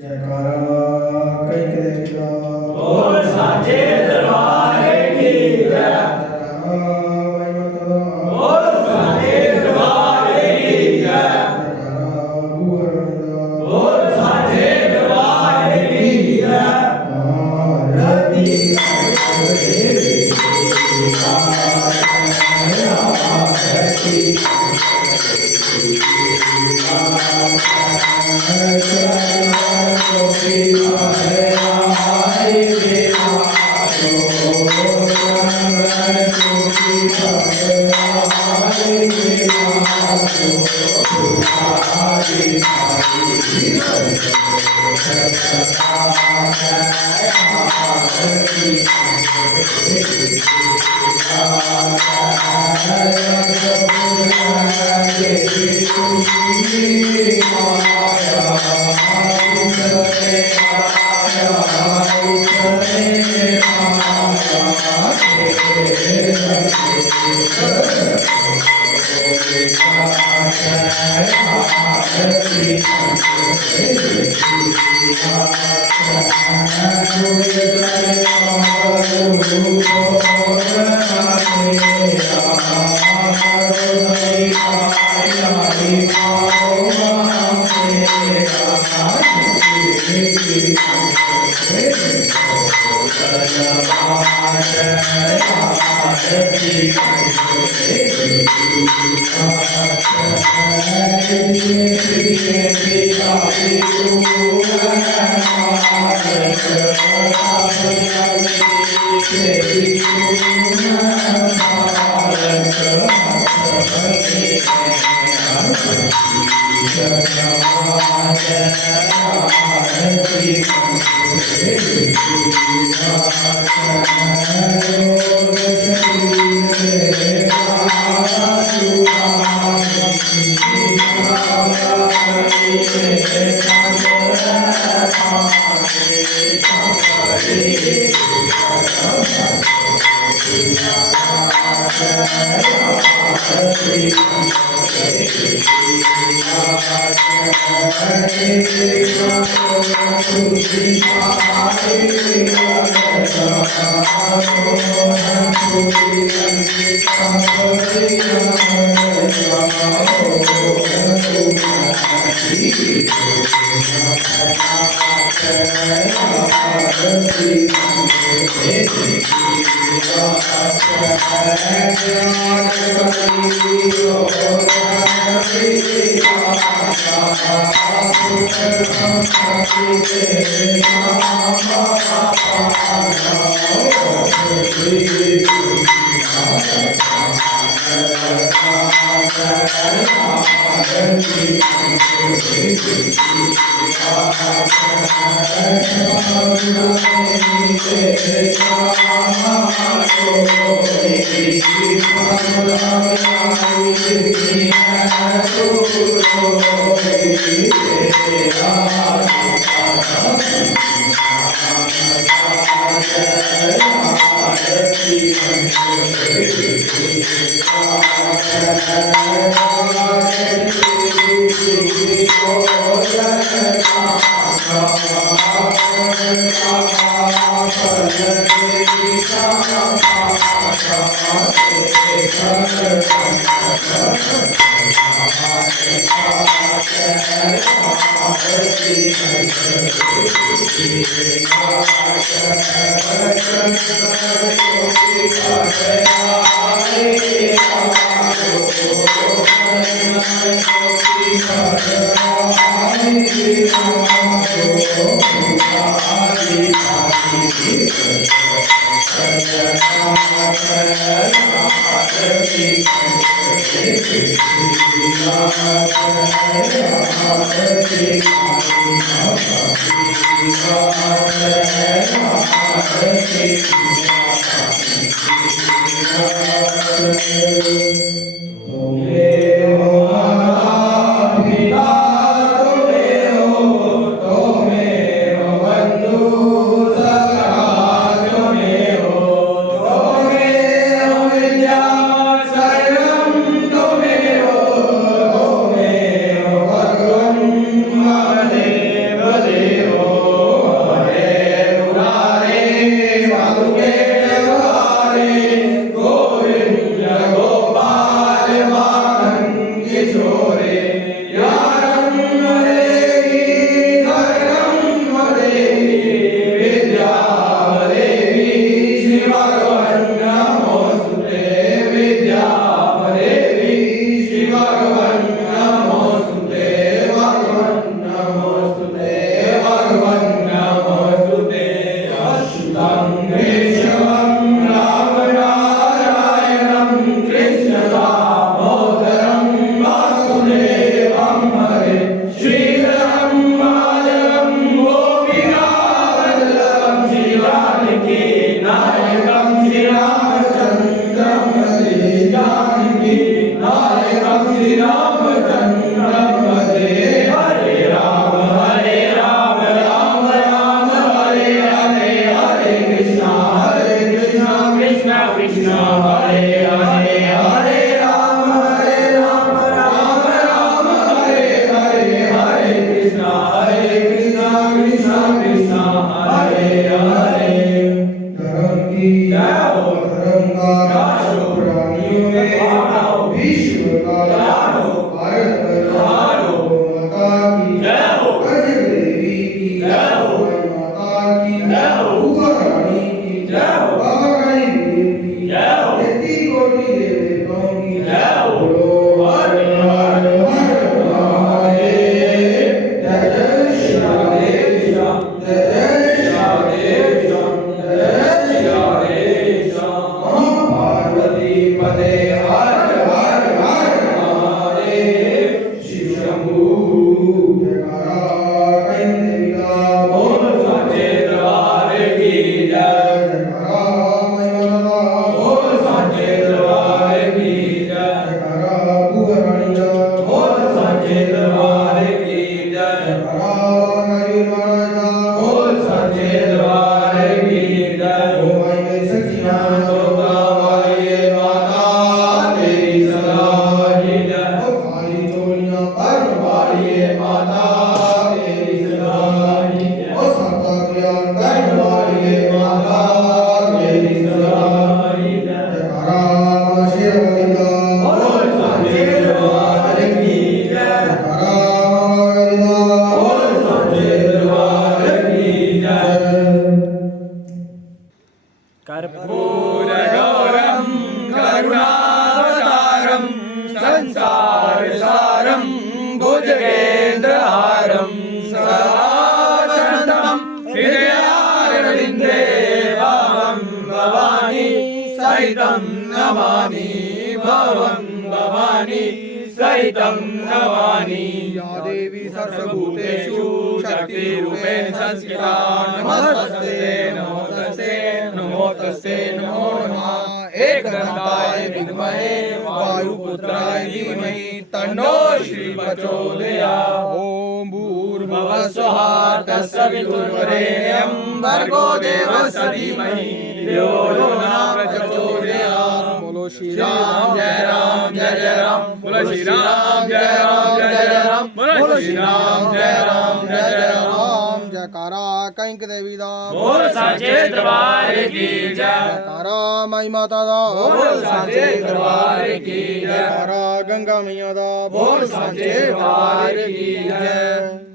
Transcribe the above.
जयकारा कई देविका बोल साचे दरबार की जय। बोल साचे दरबार की जय। बोल साचे दरबार की जय। Devo महाराज का बोल सच्चे दरबार की जय। ओ माई मेरी सखियां दुर्गा माई माता तेरी सदा की जय। ओ खाली चोलियां पर वाली माता तेरी सदा की जय। ओ साता ज्ञान करने वाली माता तेरी सदा की जय। जयकारा मां शेरावाली का बोल सच्चे दरबार की जय। जयकारा मां वाली का बोल सच्चे दरबार की जय। कर्पूरगौरं करुणावतारं संसारसारं भुजगेन्द्रहारं सदा शान्तं हृदयारविन्दे भवं भवानी सहितं नमामि भवं भवानी सहितं नमामि। या देवी सर्वभूतेषु शक्तिरूपेण संस्थिता नमोस्तस्ते नमोस्तस्ते नमोस्तस्ते नमो नमः। एकदन्ताय विद्महे वायुपुत्राय धीमहि तन्नो श्री प्रचोदयात्। ॐ भूर्भुवः स्वः तत्सवितुर्वरेण्यं भर्गो देवस्य धीमहि धियो यो न प्रचोदयात्। बोलो श्री राम जय राम जय जय राम। बोलो श्री राम जय राम जय जय राम। बोलो श्री राम जय राम जय जय राम। जयकारा कंक देवी दा बोल सच्चे दरबार की जय। जयकारा माई माता दा बोल सच्चे दरबार की जय। जयकारा गंगा मैया दा बोल सच्चे दरबार की जय।